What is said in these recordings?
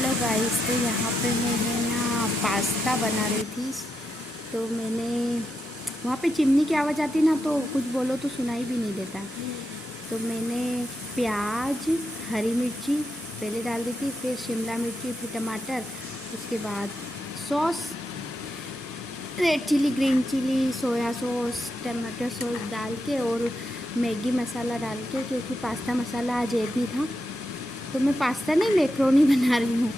Hello guys, तो यहाँ पे मैंने ना पास्ता बना रही थी। तो मैंने वहाँ पे चिमनी की आवाज़ आती ना, तो कुछ बोलो तो सुनाई भी नहीं देता। तो मैंने प्याज, हरी मिर्ची पहले डाल दी थी, फिर शिमला मिर्ची, फिर टमाटर, उसके बाद sauce, red chilli, green chilli, soya sauce, tomato sauce डाल के और मैगी मसाला डाल के, क्योंकि पास्ता मसाला आज एक ही था। तो मैं पास्ता नहीं, मैक्रोनी बना रही हूँ।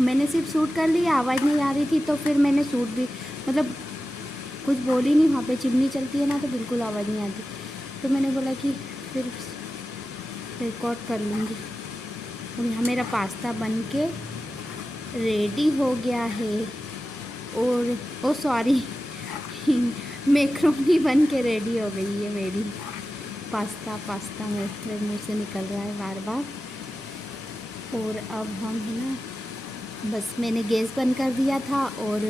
मैंने सिर्फ शूट कर लिया, आवाज़ नहीं आ रही थी, तो फिर मैंने शूट भी मतलब कुछ बोली नहीं। वहाँ पे चिमनी चलती है ना, तो बिल्कुल आवाज़ नहीं आती। तो मैंने बोला कि फिर रिकॉर्ड कर लूँगी। और यहाँ मेरा पास्ता बन के रेडी हो गया है। और ओ सॉरी मैक्रोनी बन के रेडी हो गई है मेरी। पास्ता मेरे मुँह से निकल रहा है बार बार। और अब हम है ना, बस मैंने गैस बंद कर दिया था और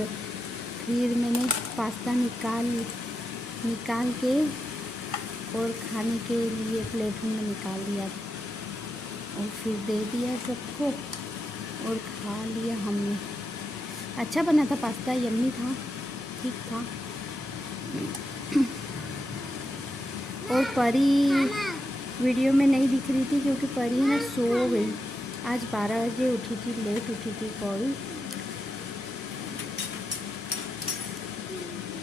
फिर मैंने पास्ता निकाल के और खाने के लिए प्लेट में निकाल दिया और फिर दे दिया सबको और खा लिया हमने। अच्छा बना था पास्ता, यम्मी था, ठीक था। और परी वीडियो में नहीं दिख रही थी क्योंकि परी ना सो गई। आज 12 बजे उठी थी, लेट उठी थी परी।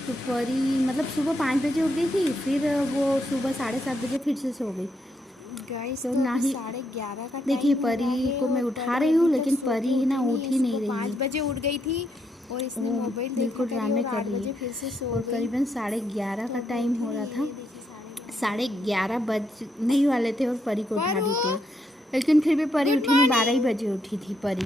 तो परी मतलब सुबह 5 बजे उठ गई थी, फिर वो सुबह 7:30 बजे फिर से सो गई। गाइस तो तो ना ही 11:30 का देखिए, टाइम हो रहा परी है को मैं और उठा परी रही हूँ, अभी तक लेकिन सो के परी ना उठी उठ नहीं है। ही नहीं सुबह रही 5 है। बजे उठ गई थी और इसने वो मोबाइल देखा बिल्कुल करी ड्रामे और कर 8 रही है। बजे फिर से सो और गई। करीबन 11:30 का तो अब टाइम उठी हो रहा नहीं था। है, देखिए 11:30। 11:30 बजने ही वाले थे और परी को उठा परू, दी थी, लेकिन फिर भी परी गुड उठी नहीं। 12 ही मॉर्निंग बजे उठी थी परी।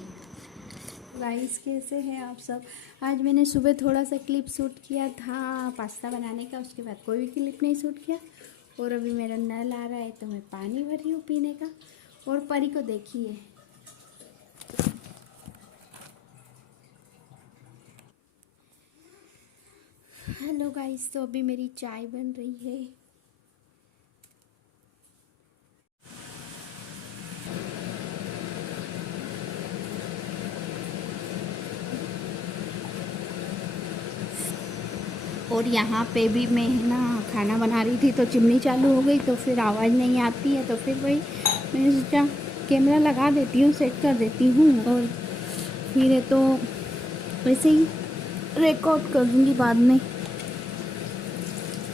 गाइस, कैसे हैं आप सब? आज मैंने सुबह थोड़ा सा क्लिप शूट किया था पास्ता बनाने का, उसके बाद कोई भी क्लिप नहीं शूट किया। और अभी मेरा नल आ रहा है तो मैं पानी भर रही हूँ पीने का। और परी को देखिए, हेलो गाइस, तो अभी मेरी चाय बन रही है। और यहाँ पे भी मैं ना खाना बना रही थी, तो चिमनी चालू हो गई, तो फिर आवाज़ नहीं आती है। तो फिर वही मैंने सोचा कैमरा लगा देती हूँ, सेट कर देती हूँ, और फिर है तो वैसे ही रिकॉर्ड कर दूँगी बाद में।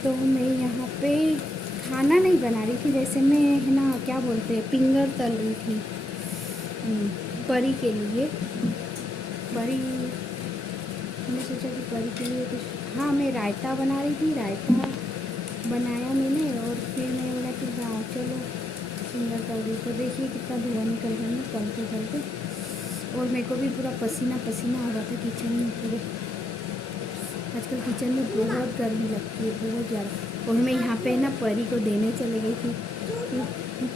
तो मैं यहाँ पे खाना नहीं बना रही थी, जैसे मैं है ना क्या बोलते हैं, फिंगर तल रही थी परी के लिए। परी, मैंने सोचा कि परी के लिए कुछ, हाँ मैं रायता बना रही थी। रायता बनाया मैंने और फिर मैंने बोला कि हाँ चलो फिंगर तल रही। तो देखिए कितना धुआं निकल रहा है तलते तलते। और मेरे को भी पूरा पसीना पसीना हो रहा था किचन में पूरे। आजकल किचन में बहुत गर्मी लगती है, बहुत ज़्यादा। और मैं यहाँ पे ना परी को देने चले गई थी।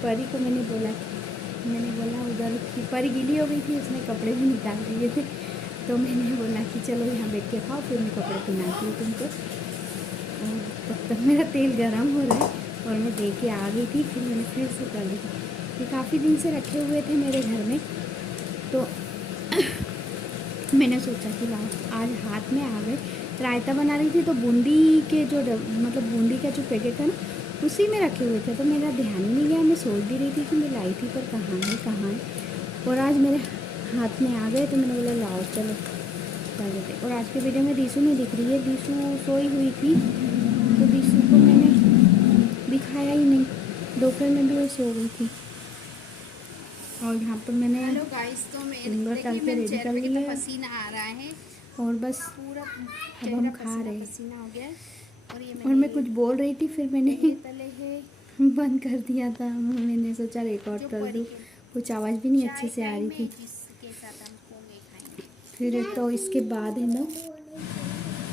परी को मैंने बोला उधर की परी गीली हो गई थी, उसने कपड़े भी निकाल दिए थे। तो मैंने बोला कि चलो यहाँ बैठ के खाओ, फिर मैं कपड़े पहनाती हूँ तुमको। और तब तक मेरा तेल गर्म हो रहा है और मैं दे के आ गई थी। फिर मैंने फिर से कर ली। ये काफ़ी दिन से रखे हुए थे मेरे घर में, तो मैंने सोचा कि लाओ आज हाथ में आ गए। रायता बना रही थी तो बूंदी के जो मतलब बूंदी का जो पैकेट था ना, उसी में रखे हुए थे। तो मेरा ध्यान ही नहीं गया, मैं सोच भी रही थी कि मैं लाई थी पर कहाँ है। और आज मेरे हाथ में आ गए तो मैंने बोला लाओ चलो कर देते। और आज के वीडियो में दीशू नहीं दिख रही है, दीशू सोई हुई थी, तो दीशू को मैंने दिखाया ही नहीं। दोपहर में भी वो सो गई थी। और यहाँ पर मैंने हेलो गाइस, तो फिंगर तल के रेडी कर मेरे लिया है। पसीना आ रहा है, और बस पूरा अब हम चेहरा खा रहे हैं। पसीना हो गया है। और ये और मैं कुछ बोल रही थी, फिर मैंने पोहे तले हैं बंद कर दिया था। मैंने सोचा रिकॉर्ड जो कर परी दूँ, के कुछ आवाज़ भी नहीं अच्छे चाय से आ रही टाइम थी। है जिसके साथ हम पोहे खाएंगे। फिर तो इसके बाद है ना,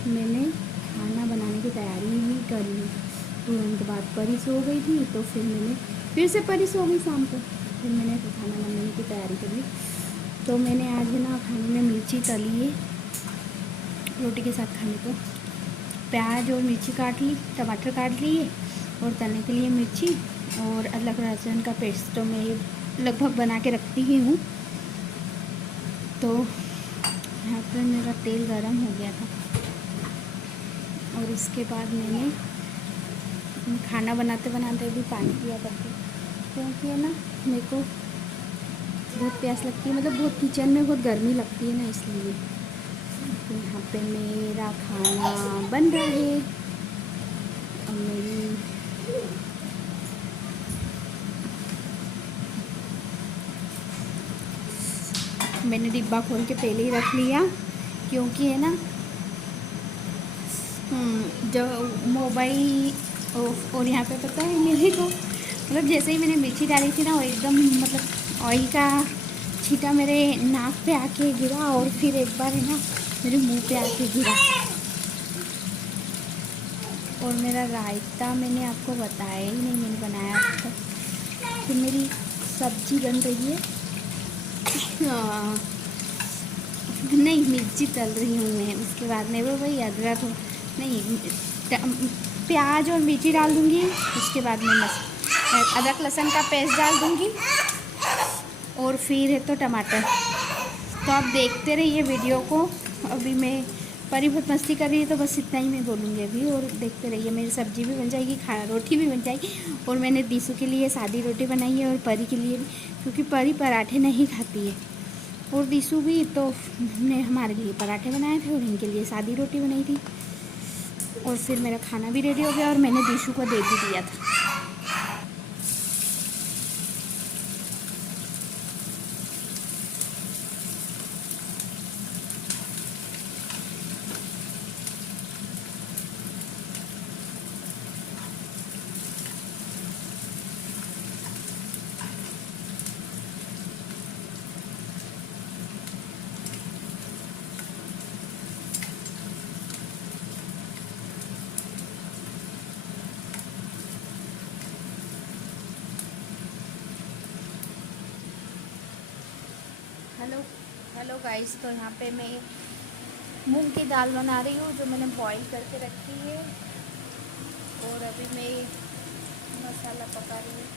मैंने खाना बनाने की तैयारी ही कर ली। तुरंत बाद परी सो गई थी, तो फिर से परी सो गई शाम को। फिर मैंने खाना बनाने की तैयारी कर ली। तो मैंने आज है ना खाने में मिर्ची तली है रोटी के साथ खाने को। प्याज और मिर्ची काट ली, टमाटर काट लिए और तलने के लिए मिर्ची और अदरक लहसुन का पेस्ट तो मैं लगभग बना के रखती ही हूँ। तो यहाँ पर मेरा तेल गरम हो गया था और इसके बाद मैंने खाना बनाते बनाते भी पानी पिया करती हूँ, क्योंकि है ना मेरे को बहुत प्यास लगती है, मतलब बहुत किचन में बहुत गर्मी लगती है ना, इसलिए। तो यहाँ पे मेरा खाना बन रहा है और मैंने डिब्बा खोल के पहले ही रख लिया, क्योंकि है ना जो मोबाइल और यहाँ पे पता है मेरे को, मतलब जैसे ही मैंने मिर्ची डाली थी ना, वो एकदम मतलब ऑयल का छींटा मेरे नाक पे आके गिरा और फिर एक बार है ना मेरे मुंह पे आके गिरा। और मेरा रायता मैंने आपको बताया ही नहीं, मैंने बनाया था। फिर मेरी सब्जी बन रही है, नहीं मिर्ची तल रही हूँ मैं, उसके बाद में वो वही अदरक नहीं प्याज और मिर्ची डाल दूँगी, उसके बाद में अदरक लहसुन का पेस्ट डाल दूँगी और फिर है तो टमाटर। तो आप देखते रहिए वीडियो को। अभी मैं परी बहुत मस्ती कर रही है तो बस इतना ही मैं बोलूँगी अभी, और देखते रहिए। मेरी सब्ज़ी भी बन जाएगी, रोटी भी बन जाएगी, और मैंने दीसू के लिए सादी रोटी बनाई है और परी के लिए भी, क्योंकि परी पराठे नहीं खाती है और दीसू भी, तो हमने हमारे लिए पराठे बनाए थे और इनके लिए सादी रोटी बनाई थी। और फिर मेरा खाना भी रेडी हो गया और मैंने दीसू को दे भी दिया था। हेलो गाइस, तो यहाँ पे मैं मूंग की दाल बना रही हूँ जो मैंने बॉईल करके रखी है, और अभी मैं मसाला पका रही हूँ।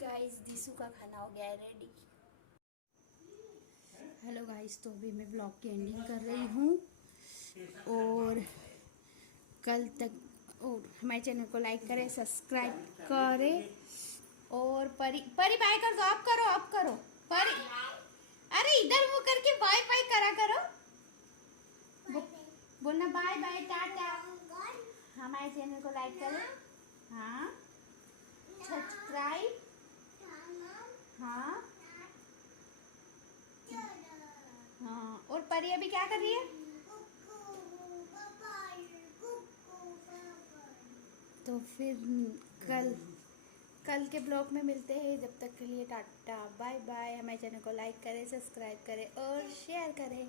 गाइस दिसू का खाना हो गया है रेडी। हेलो गाइस, तो अभी मैं ब्लॉग की एंडिंग कर रही हूँ और कल तक और हमारे चैनल को लाइक करें, सब्सक्राइब करें और परी परी बाय कर दो। आप करो, आप करो परी। अरे इधर मुंह करके बाय बाय करा करो। बोलना बाय बाय टाटा। हमारे चैनल को लाइक करें, हाँ, सब्सक्राइब, हाँ हाँ। और परी अभी क्या कर रही है? तो फिर कल कल के ब्लॉग में मिलते हैं। जब तक के लिए टाटा बाय बाय। हमारे चैनल को लाइक करें, सब्सक्राइब करें और शेयर करें।